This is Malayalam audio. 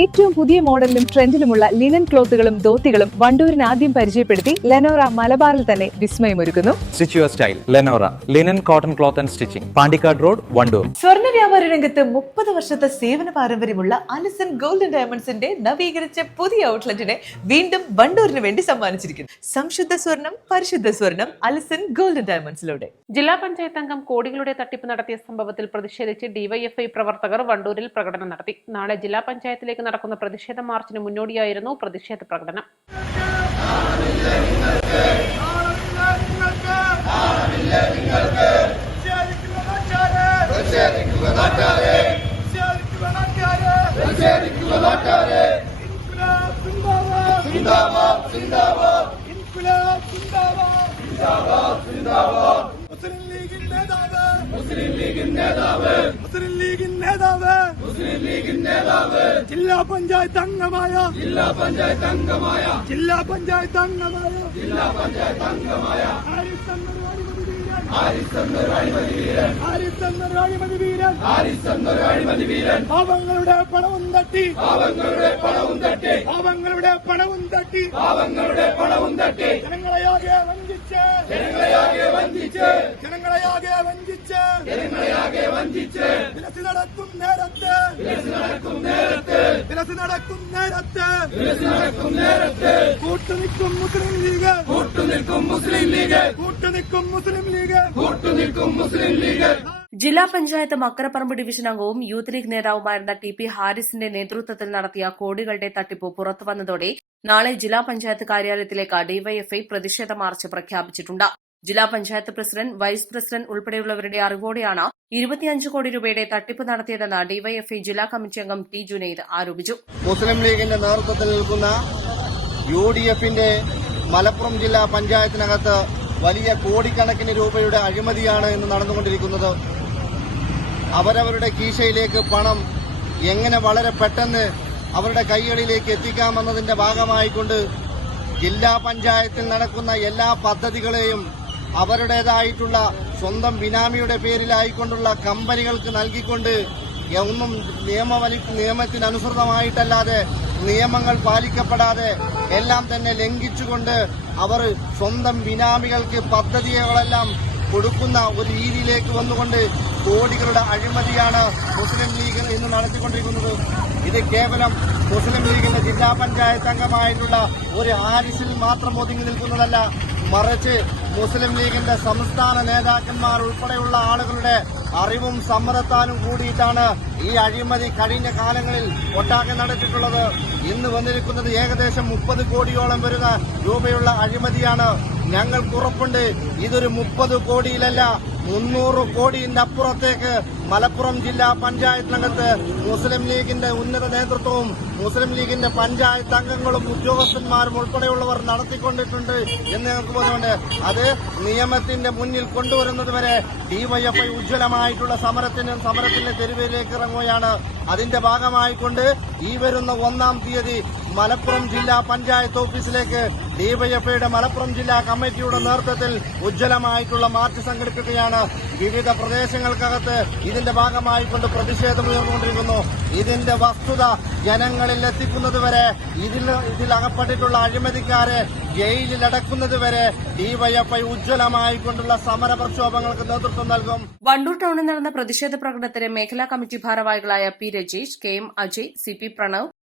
ഏറ്റവും പുതിയ മോഡലിലും ട്രെൻഡിലുമുള്ള ലിനൻ ക്ലോത്തുകളും ധോത്തികളും വണ്ടൂരിന് ആദ്യം പരിചയപ്പെടുത്തി ലെനോറ മലബാറിൽ തന്നെ വിസ്മയമൊരുക്കുന്നു. Stitch your style Lenora linen cotton cloth and stitching Pandikkad road Wandoor സ്വർണ വ്യാപാര രംഗത്ത് മുപ്പത് വർഷത്തെ സേവന പാരമ്പര്യമുള്ള അലിസൺ ഗോൾഡൻ ഡയമണ്ട്സിന്റെ നവീകരിച്ച പുതിയ ഔട്ട്ലെറ്റിനെ വീണ്ടും വണ്ടൂരിന് വേണ്ടി സമ്മാനിച്ചിരിക്കുന്നു. സംശുദ്ധ സ്വർണം പരിശുദ്ധ സ്വർണം അലിസൺ ഗോൾഡൻ ഡയമണ്ട്സിലൂടെ. ജില്ലാ പഞ്ചായത്ത് അംഗം കോടികളുടെ തട്ടിപ്പ് നടത്തിയ സംഭവത്തിൽ പ്രതിഷേധിച്ച് ഡിവൈഎഫ്ഐ പ്രവർത്തകർ വണ്ടൂരിൽ പ്രകടനം നടത്തി. നാളെ ജില്ലാ പഞ്ചായത്തിലേക്ക് നടക്കുന്ന പ്രതിഷേധ മാർച്ചിന് മുന്നോടിയായിരുന്നു പ്രതിഷേധ പ്രകടനം. മുസ്ലിം ലീഗിൻ നേതാവ്. മുസ്ലിം ലീഗിൻ നേതാവ്. മുസ്ലിം ലീഗിൻ നേതാവ്. മുസ്ലിം ലീഗിൻ നേതാവ്. ജില്ലാ പഞ്ചായത്ത് അംഗമായ. ജില്ലാ പഞ്ചായത്ത് അംഗമായ. ജില്ലാ പഞ്ചായത്ത് അംഗമായ. ജില്ലാ പഞ്ചായത്ത് അംഗമായ. എന്നൊരു പാവങ്ങളുടെ പണവും തട്ടി. പാവങ്ങളുടെ പണവും തട്ടി. പാവങ്ങളുടെ പണവും തട്ടി. പാവങ്ങളുടെ പണവും തട്ടി. ജനങ്ങളെയാകെ വഞ്ചിച്ച്. ജനങ്ങളെയാകെ വഞ്ചിച്ച്. ജനങ്ങളെയാകെ വഞ്ചിച്ച്. ജനങ്ങളെയാകെ വഞ്ചിച്ച്. വിലസി നടക്കും നേരത്ത്. വിലസി നടക്കും നേരത്ത്. വിലസി നടക്കും നേരത്ത്. വിലസി നടക്കും നേരത്ത്. കൂട്ടുനിൽക്കും മുസ്ലിം ലീഗ്. കൂട്ടുനിൽക്കും മുസ്ലിം ലീഗ്. കൂട്ടുനിൽക്കും മുസ്ലിം ലീഗ്. കൂട്ടുനിൽക്കും മുസ്ലിം ലീഗ്. ജില്ലാ പഞ്ചായത്ത് മക്കരപ്പറമ്പ് ഡിവിഷൻ അംഗവും യൂത്ത് ലീഗ് നേതാവുമായിരുന്ന ടി പി ഹാരിസിന്റെ നേതൃത്വത്തിൽ നടത്തിയ കോടികളുടെ തട്ടിപ്പ് പുറത്തുവന്നതോടെ നാളെ ജില്ലാ പഞ്ചായത്ത് കാര്യാലയത്തിലേക്ക് ഡിവൈഎഫ്ഐ പ്രതിഷേധ മാർച്ച് പ്രഖ്യാപിച്ചിട്ടുണ്ട്. ജില്ലാ പഞ്ചായത്ത് പ്രസിഡന്റ് വൈസ് പ്രസിഡന്റ് ഉൾപ്പെടെയുള്ളവരുടെ അറിവോടെയാണ് ഇരുപത്തിയഞ്ച് കോടി രൂപയുടെ തട്ടിപ്പ് നടത്തിയതെന്ന് ഡിവൈഎഫ്ഐ ജില്ലാ കമ്മിറ്റി അംഗം ടി ജുനൈദ് ആരോപിച്ചു. മുസ്ലിം ലീഗിന്റെ നേതൃത്വത്തിൽ നിൽക്കുന്ന യു ഡി എഫിന്റെ മലപ്പുറം ജില്ലാ പഞ്ചായത്തിനകത്ത് വലിയ കോടിക്കണക്കിന് രൂപയുടെ അഴിമതിയാണ് ഇന്ന് നടന്നുകൊണ്ടിരിക്കുന്നത്. അവരവരുടെ കീശയിലേക്ക് പണം എങ്ങനെ വളരെ പെട്ടെന്ന് അവരുടെ കൈകളിലേക്ക് എത്തിക്കാമെന്നതിന്റെ ഭാഗമായിക്കൊണ്ട് ജില്ലാ പഞ്ചായത്തിൽ നടക്കുന്ന എല്ലാ പദ്ധതികളെയും അവരുടേതായിട്ടുള്ള സ്വന്തം ബിനാമിയുടെ പേരിലായിക്കൊണ്ടുള്ള കമ്പനികൾക്ക് നൽകിക്കൊണ്ട് ഒന്നും നിയമവലി നിയമത്തിനനുസൃതമായിട്ടല്ലാതെ നിയമങ്ങൾ പാലിക്കപ്പെടാതെ എല്ലാം തന്നെ ലംഘിച്ചുകൊണ്ട് അവർ സ്വന്തം ബിനാമികൾക്ക് പദ്ധതികളെല്ലാം കൊടുക്കുന്ന ഒരു രീതിയിലേക്ക് വന്നുകൊണ്ട് കോടികളുടെ അഴിമതിയാണ് മുസ്ലിം ലീഗ് ഇന്ന് നടത്തിക്കൊണ്ടിരിക്കുന്നത്. ഇത് കേവലം മുസ്ലിം ലീഗിന്റെ ജില്ലാ പഞ്ചായത്ത് അംഗമായിട്ടുള്ള ഒരു ആരിസിൽ മാത്രം ഒതുങ്ങി നിൽക്കുന്നതല്ല മറിച്ച് മുസ്ലിം ലീഗിന്റെ സംസ്ഥാന നേതാക്കന്മാർ ഉൾപ്പെടെയുള്ള ആളുകളുടെ അറിവും സമ്മതത്താനും കൂടിയിട്ടാണ് ഈ അഴിമതി കഴിഞ്ഞ കാലങ്ങളിൽ ഒട്ടാകെ നടത്തിയിട്ടുള്ളത് ഇന്ന് വന്നിരിക്കുന്നത് ഏകദേശം മുപ്പത് കോടിയോളം വരുന്ന രൂപയുള്ള അഴിമതിയാണ് ഞങ്ങൾക്ക് ഉറപ്പുണ്ട്. ഇതൊരു മുപ്പത് കോടിയിലല്ല മുന്നൂറ് കോടിയുടെ അപ്പുറത്തേക്ക് മലപ്പുറം ജില്ലാ പഞ്ചായത്തിനകത്ത് മുസ്ലിം ലീഗിന്റെ ഉന്നത നേതൃത്വവും മുസ്ലിം ലീഗിന്റെ പഞ്ചായത്ത് അംഗങ്ങളും ഉദ്യോഗസ്ഥന്മാരും ഉൾപ്പെടെയുള്ളവർ നടത്തിക്കൊണ്ടിട്ടുണ്ട് എന്ന് ഞങ്ങൾക്ക് പറഞ്ഞുകൊണ്ട് അത് നിയമത്തിന്റെ മുന്നിൽ കൊണ്ടുവരുന്നത് വരെ ഡിവൈഎഫ്ഐ ഉജ്ജ്വലമായിട്ടുള്ള സമരത്തിന് സമരത്തിന്റെ തെരുവിലേക്ക് ഇറങ്ങുകയാണ്. അതിന്റെ ഭാഗമായിക്കൊണ്ട് ഈ വരുന്ന ഒന്നാം തീയതി മലപ്പുറം ജില്ലാ പഞ്ചായത്ത് ഓഫീസിലേക്ക് ഡിവൈഎഫ്ഐയുടെ മലപ്പുറം ജില്ലാ കമ്മിറ്റിയുടെ നേതൃത്വത്തിൽ ഉജ്ജ്വലമായിട്ടുള്ള മാർച്ച് സംഘടിപ്പിക്കുകയാണ്. വിവിധ പ്രദേശങ്ങൾക്കകത്ത് ഇതിന്റെ ഭാഗമായിക്കൊണ്ട് പ്രതിഷേധം ഉയർന്നുകൊണ്ടിരിക്കുന്നു. ഇതിന്റെ വസ്തുത ജനങ്ങളിൽ എത്തിക്കുന്നതുവരെ ഇതിൽ ഇതിലകപ്പെട്ടിട്ടുള്ള അഴിമതിക്കാരെ ജയിലിലടക്കുന്നതുവരെ ഡിവൈഎഫ്ഐ ഉജ്ജ്വലമായിക്കൊണ്ടുള്ള സമര പ്രക്ഷോഭങ്ങൾക്ക് നേതൃത്വം നൽകും. വണ്ടൂർ ടൌണിൽ നടന്ന പ്രതിഷേധ പ്രകടനത്തിന് മേഖലാ കമ്മിറ്റി ഭാരവാഹികളായ P Rajesh K M Ajay C P Pranav